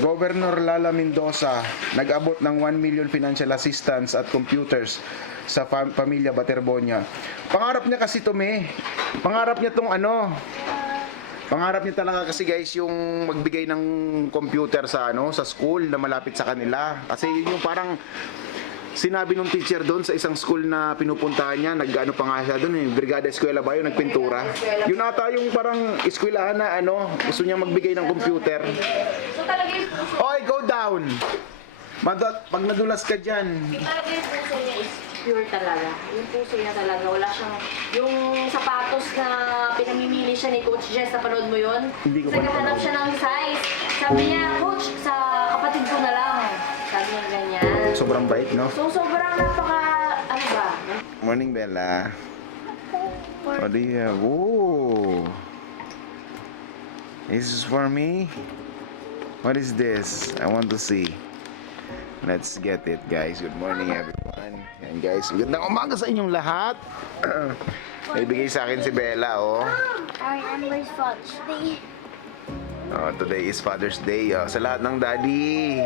Governor Lala Mendoza nag-abot ng 1 million financial assistance at computers sa pamilya Baterbonia. Pangarap niya kasi to, Pangarap niya tong Pangarap niya talaga kasi guys yung magbigay ng computer sa sa school na malapit sa kanila. Kasi yun yung parang sinabi nung teacher doon sa isang school na pinupuntahan niya, nag-ano pa nga siya doon Brigada Eskwela ba yun, nagpintura. Yun ata yung parang eskwelahan na gusto niya magbigay ng computer. So talaga yung puso. Oy, go down! Pag nadulas ka dyan. Talaga yung puso niya is pure talaga. Yung puso niya talaga. Wala siyang, yung sapatos na pinamimili siya ni Coach Jess, napanood mo yun? Hindi ko Kasi pa naghahanap napanood. siya ng size. Sabi niya, Coach, sa kapatid ko na lang. Sabi niya ganyan. Sobrang bait, no? So sobrang napaka, ano ba? Morning, Bella. What do you have? Ooh. This is for me? What is this? I want to see. Let's get it, guys. Good morning, everyone. Yan, guys. Magandang umaga sa inyong lahat. May bigay sa akin si Bella, I remember it's Father's Day. Today is Father's Day. Sa lahat ng daddy,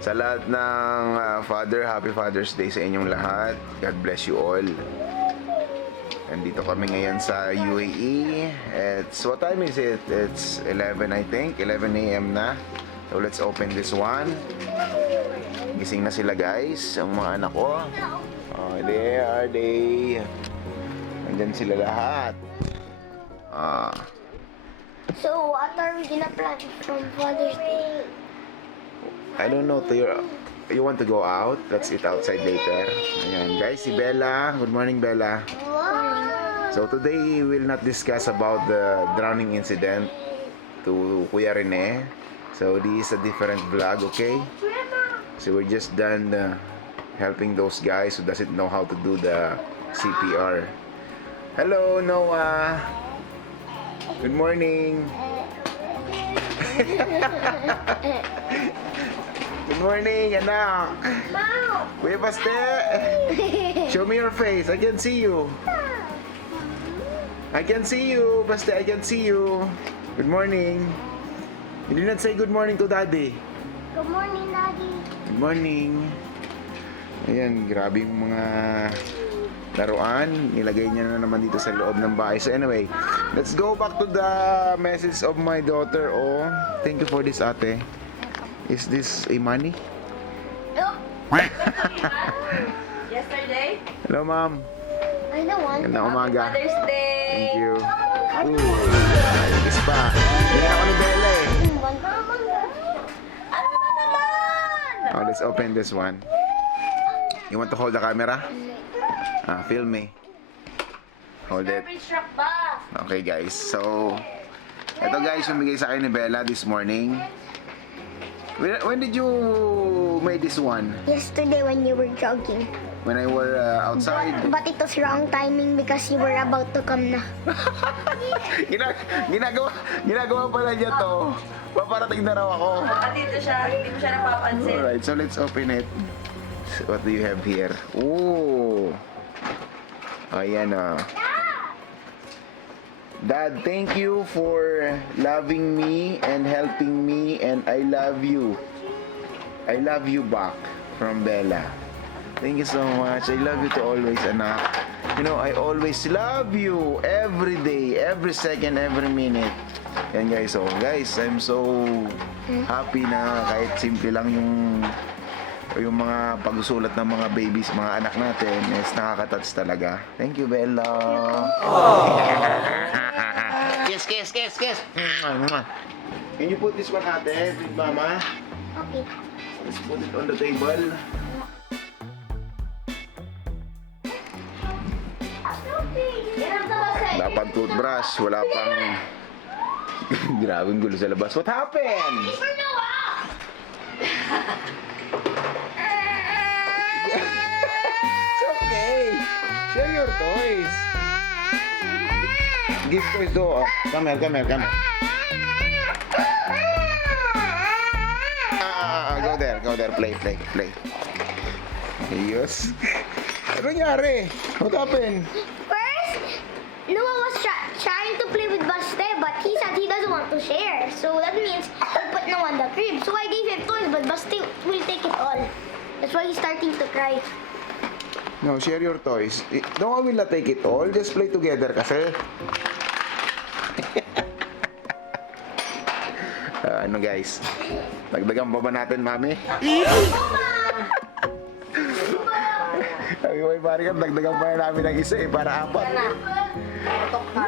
sa lahat ng father, happy Father's Day sa inyong lahat. God bless you all. Nandito kami ngayon sa UAE. What time is it? It's 11, I think. 11 a.m. na. So let's open this one. Gising na sila, guys. Ang mga anak ko. There are they. Nandyan sila lahat. So, what are we gonna plan from Father's Day? I don't know. You want to go out? Let's eat outside later. Ayan, guys. Si Bella. Good morning, Bella. Wow! So today we will not discuss about the drowning incident to Kuya Rene. So this is a different vlog, okay? So we're just done helping those guys who doesn't know how to do the CPR. Hello, Noah. Good morning. Good morning, anak. Kuya Baste. Show me your face. I can see you. I can see you, Baste. I can see you. Good morning. You did not say good morning to Daddy. Good morning, Daddy. Good morning. Ayan, grabe yung mga laruan. Nilagay niya na naman dito sa loob ng bahay. So anyway, let's go back to the message of my daughter. Oh, thank you for this, ate. Is this a money? Yesterday? Hello, ma'am. I don't want Gandang umaga. Father's Day! Thank you. Ayos pa. Hindi ako ni Bella eh. Ano na naman? Oh, let's open this one. You want to hold the camera? Film me. Hold it. Garbage truck ba? Okay, guys. So, ito guys, bigay sa akin ni Bella this morning. When did you made this one? Yesterday when you were jogging. When I were outside? But it was wrong timing because you were about to come na. Ginagawa pala niya to. Paparating na raw ako. At dito siya, hindi mo siya napapansin. Alright, so let's open it. So, what do you have here? Oh! Ayan Dad, thank you for loving me and helping me, and I love you. I love you back from Bella. Thank you so much. I love you to always, anak. You know, I always love you every day, every second, every minute. Yan guys, so guys, I'm so happy na kahit simple lang yung mga pagsusulat ng mga babies, mga anak natin, is nakaka-touch talaga. Thank you, Bella. Kiss, kiss, kiss, kiss. Can you put this one, ate, with mama? Okay. Let's put it on the table. Dapat toothbrush, wala pang... Grabing gulo sa labas. What happened? It's okay. Share your toys. Give toys to. Oh. Come here, come here, come here. Go there. Play. Ayos. Ano nangyari? What happened? First, Noah was trying to play with Baste, but he said he doesn't want to share. So that means he put no on the crib. So I gave him toys, but Basti will take it all. That's why he's starting to cry. No, share your toys. No, I will not take it all. Just play together kasi. Ano guys? Dagdagan pa ba natin, mami? Sabi ko, pare ka, dagdagan pa namin ng isa para 4. Patok ka.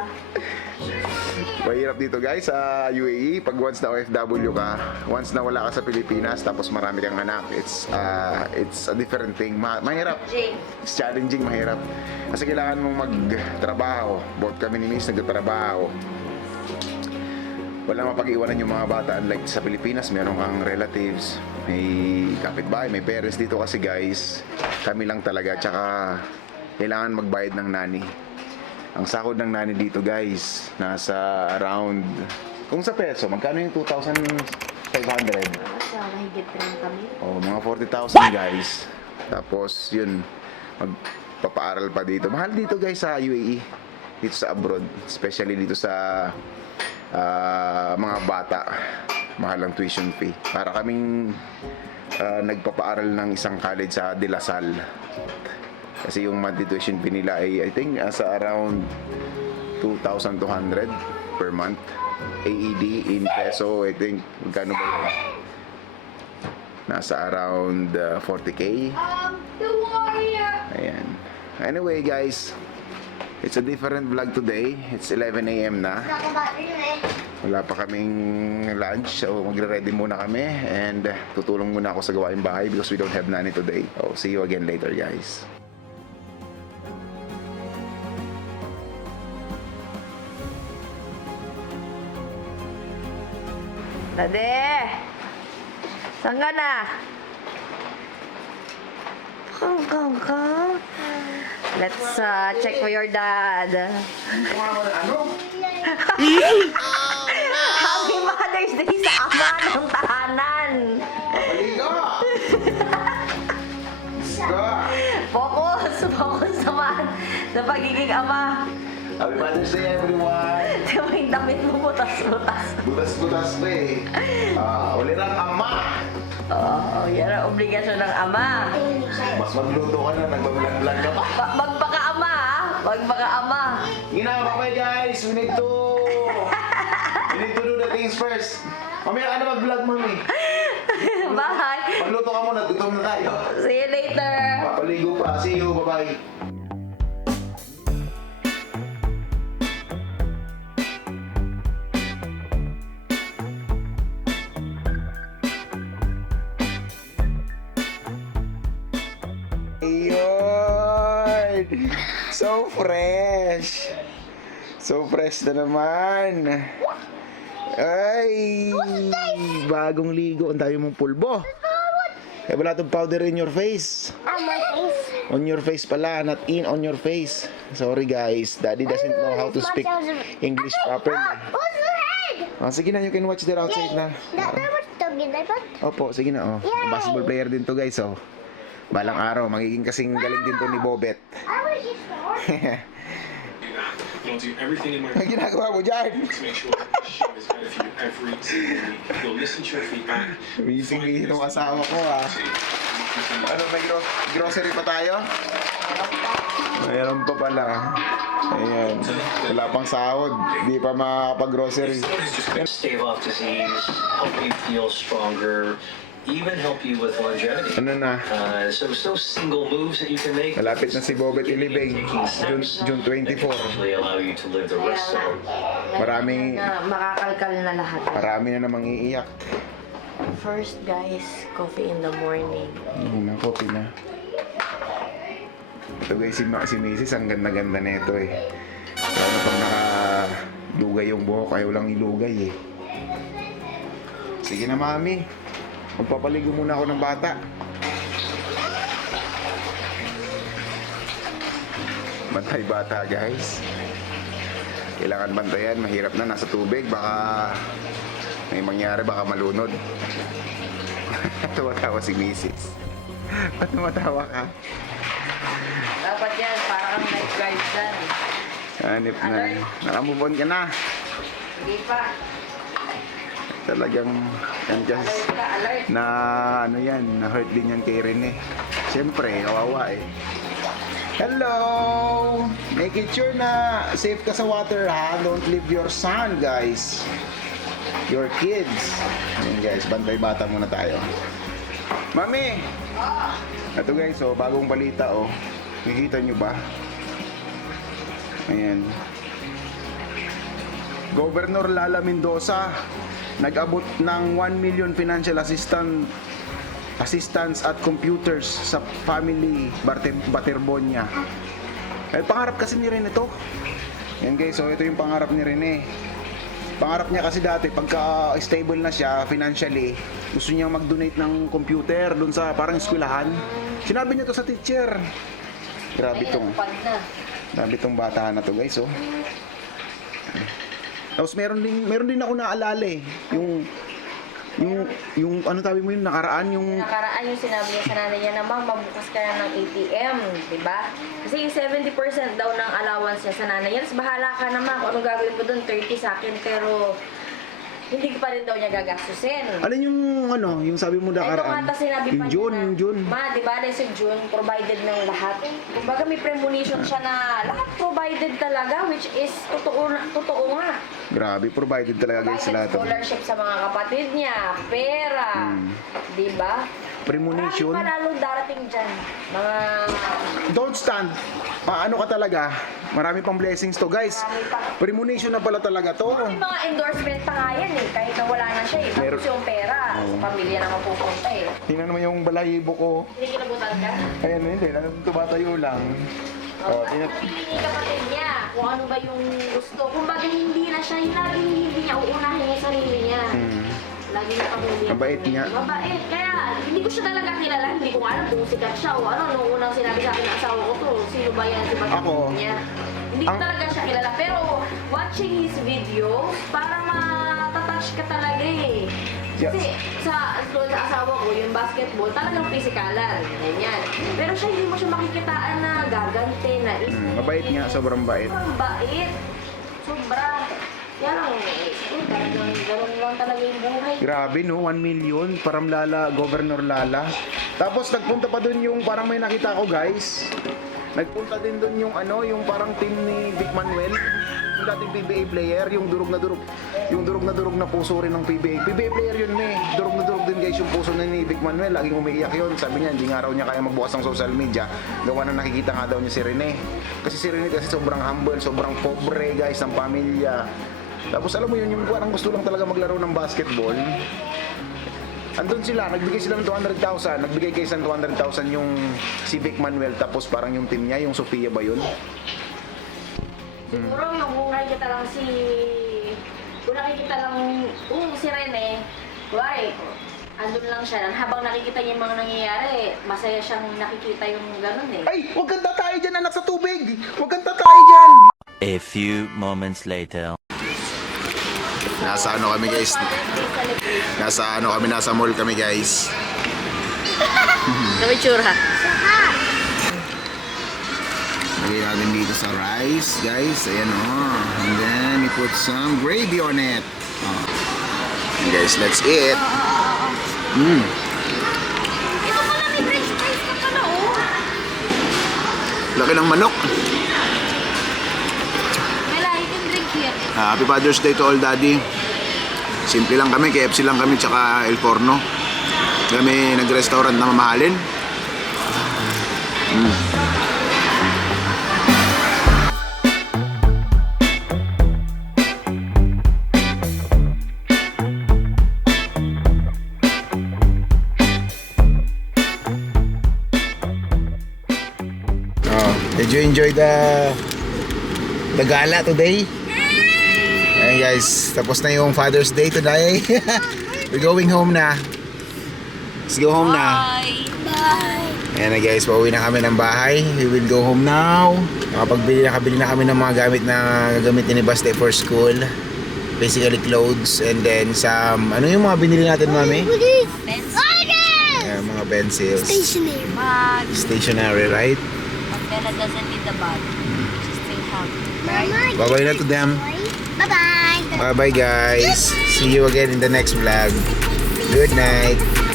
Mahirap dito guys sa UAE. Pag once na OFW ka, once na wala ka sa Pilipinas, tapos marami kang anak, it's a different thing. Mahirap. Jane. It's challenging, mahirap. Kasi kailangan mong magtrabaho. Both kami ni Miss nagtatrabaho. Wala mapag-iwanan yung mga bata. Unlike sa Pilipinas, meron kang relatives, may kapitbahay, may parents. Dito kasi guys, kami lang talaga. Tsaka kailangan magbayad ng nani. Ang sahod ng nani dito guys, nasa around, kung sa peso, magkano yung 2,500? Kasi mahigit rin kami. O, mga 40,000 guys. Tapos yun, magpapaaral pa dito. Mahal dito guys sa UAE. Dito sa abroad. Especially dito sa mga bata. Mahal ang tuition fee. Para kaming nagpapaaral ng isang college sa De La Salle. Kasi yung monthly tuition fee nila ay I think sa around 2,200 per month. AED in peso, I think magkano ba yun? Nasa around 40k. The warrior. Ayan. Anyway guys, it's a different vlog today. It's 11 AM na. Talk about you, Wala pa kaming lunch, so magre-ready muna kami and tutulong muna ako sa gawaing bahay because we don't have nanny today. So see you again later guys. Dade! Saan ka na? Hanggang ka? Let's check for your dad. Ano? Happy Mother's Day sa ama ng tahanan! Maligo! Go! Focus! Focus naman sa pagiging ama. Happy Mother's Day everyone! Diba yung damit mo butas-butas? Butas-butas ba eh. Uli ng ama! Oo, yan ang obligasyon ng ama. Mas magluto ka na, nagbablog-vlog ka pa. Magpaka-ama, ha? Magpaka-ama. Ginagawa guys, we need to do the things first. Mamaya ka na mag-vlog, mami. Bye! Magluto ka muna, gutom na tayo. See you later! Papaligo pa. See you, bye-bye. Ayun! So fresh! So fresh na naman! Ay! Bagong ligo. Ang dami mong pulbo. Eh, wala itong powder in your face. On my face. On your face pala, not on your face. Sorry guys, Daddy doesn't know how to speak English properly. What's the head? Oh, sige na, you can watch there outside na. That was the good iPod. Opo, sige na. Oh. Yay! Basketball player din to guys. Oh. Balang araw, magiging kasing galing din to ni Bobet. I was just born. I'll do everything in my Ang ginagawa mo dyan? to make sure that this show is better for you every single week. You'll listen to your feedback. Busy itong asawa ko ah. Ano, may grocery pa tayo? Mayroon pa pala. Ayan. Wala pang sahod. Di pa makapag-grocery. Stave off disease, help you feel stronger, even help you with longevity. Ano na? So it's those single moves that you can make. Malapit na si Bobet ilibing. June 24. Actually allow you to live the rest of it. Maraming, Makakalkal na lahat. marami na namang iiyak. First, guys, coffee in the morning. Na, coffee na. Ito guys, si Mrs. ang ganda-ganda na ito eh. Lalo pag nakalugay yung buhok, ayaw lang ilugay eh. Sige na mami. Magpapaligo muna ako ng bata. Bantay bata guys. Kailangan bantayan, mahirap na nasa tubig. Baka may mangyari, baka malunod. Tumatawa si Mrs. Ba't tumatawa ka? Dapat yan, parang lifeguard dyan. Hanip na. Nakamubon ka na. Hindi pa. Talagang yan kasi Alert ka, alert. na ano yan, na hurt din yan kay Rene. Siyempre, kawawa eh. Hello! Make it sure na safe ka sa water ha. Don't leave your son, guys. Your kids. Ayan guys, bantay bata muna tayo. Mami! Ito guys, oh, bagong balita oh. Nakikita nyo ba? Ayan. Governor Lala Mendoza nag-abot ng 1 million financial assistance at computers sa family Baterbonia. Eh, pangarap kasi ni Rene ito. Yan guys, so ito yung pangarap ni Rene. Pangarap niya kasi dati, pagka stable na siya financially, gusto niya mag-donate ng computer dun sa parang eskwelahan. Sinabi niya to sa teacher. Grabe Ay, tong, natupad na. grabe tong bata na to guys, oh. Tapos meron din ako naalala eh, yung ano tabi mo yun, nakaraan yung Nakaraan yung sinabi niya sa nanay niya na, ma'am, magbukas ka na ng ATM, di ba? Kasi yung 70% daw ng allowance niya sa nanay niya, tapos bahala ka na, ma'am, kung anong gagawin mo doon, 30 sa akin, pero hindi pa rin daw niya gagastusin. alin yung ano, yung sabi mo Ito nga nakaraan. ta sinabi pa Yung niya June, na, yung June. ma, di ba, dahil si June, provided ng lahat. Kumbaga may premonition siya na lahat provided talaga, which is totoo nga. Grabe, provided talaga guys Provided lahat. scholarship sa mga kapatid niya, pera, di ba? Premonition. Marami pa lalong darating dyan. Mga Don't stand. Ano ka talaga? Marami pang blessings to guys. marami pa. Premonition na pala talaga to. May mga endorsement pa nga yan eh, kahit na wala na siya eh. Tapos Meron- yung pera, sa pamilya naman pupunta eh. Tingnan mo yung balahibo ko. Hindi kinabutan ka? Ayan, hindi. Tumatayo lang. Oh, tingnan. Pipili kapatid niya kung ano ba yung gusto. Kung baga hindi na siya, laging hindi niya uunahin yung sarili niya. Lagi na pamilya. Mabait niya. Mabait. Kaya hindi ko siya talaga kilala. Hindi ko alam kung sikat siya o ano. Nung unang sinabi sa akin ng asawa ko to, sino ba yan? Si Ako, niya. Hindi ko ang- talaga siya kilala. Pero watching his video, para matatouch ka talaga eh. Yeah. Kasi sa asawa ko, yung basketball, talagang pisikalan. Ganyan. Pero siya, hindi mo siya makikitaan na gagante, na Mabait nga, sobrang bait. Sobrang bait. Sobra. Yan lang, talagang ganun lang talaga yung buhay. Grabe no, 1 million. Parang Lala, Governor Lala. Tapos nagpunta pa dun yung parang may nakita ko guys. Nagpunta din dun yung ano, yung parang team ni Vic Manuel. Yung dating PBA player, yung durog na durog na puso rin ng PBA. PBA player yun eh. Durog na durog din guys yung puso na ni Vic Manuel. Laging umiiyak yun. Sabi niya, hindi nga raw niya kaya magbukas ng social media. Gawa na nakikita nga daw niya si Rene. Kasi si Rene kasi sobrang humble, sobrang pobre guys ng pamilya. Tapos alam mo yun, yung parang gusto lang talaga maglaro ng basketball. Andun sila, nagbigay sila ng 200,000. Nagbigay kay San 200,000 yung si Vic Manuel. Tapos parang yung team niya, yung Sofia ba yun? Siguro yung kung nakikita lang si Rene, why? Andun lang siya. Habang nakikita niya yung mga nangyayari, masaya siyang nakikita yung ganun eh. Ay, huwag kang tatay dyan, anak sa tubig! Huwag kang tatay dyan! A few moments later. Nasa ano kami guys? Nasa mall kami guys. Kamitsura. Lagay natin dito sa rice, guys. Ayan And then, we put some gravy on it. And guys, let's eat. Ito pala, may french fries ka pala, oh. Laki ng manok. Wala, you can drink here. Happy Father's Day to all daddy. Simple lang kami, KFC lang kami, tsaka El Forno. Kami nag-restaurant na mamahalin. Did you enjoy the gala today? Ayan guys, tapos na yung Father's Day today. We're going home na. Let's go home na. Bye. Ayan na guys, pauwi na kami ng bahay. We will go home now. Nakabili na kami ng mga gamit na gagamitin ni Baste for school. Basically clothes and then some, ano yung mga binili natin mami? Ayan, mga pencils. Stationary. Stationery, right? Pera doesn't need the bag. She still have. Bye-bye na to them. Bye-bye. Bye-bye guys. See you again in the next vlog. Good night.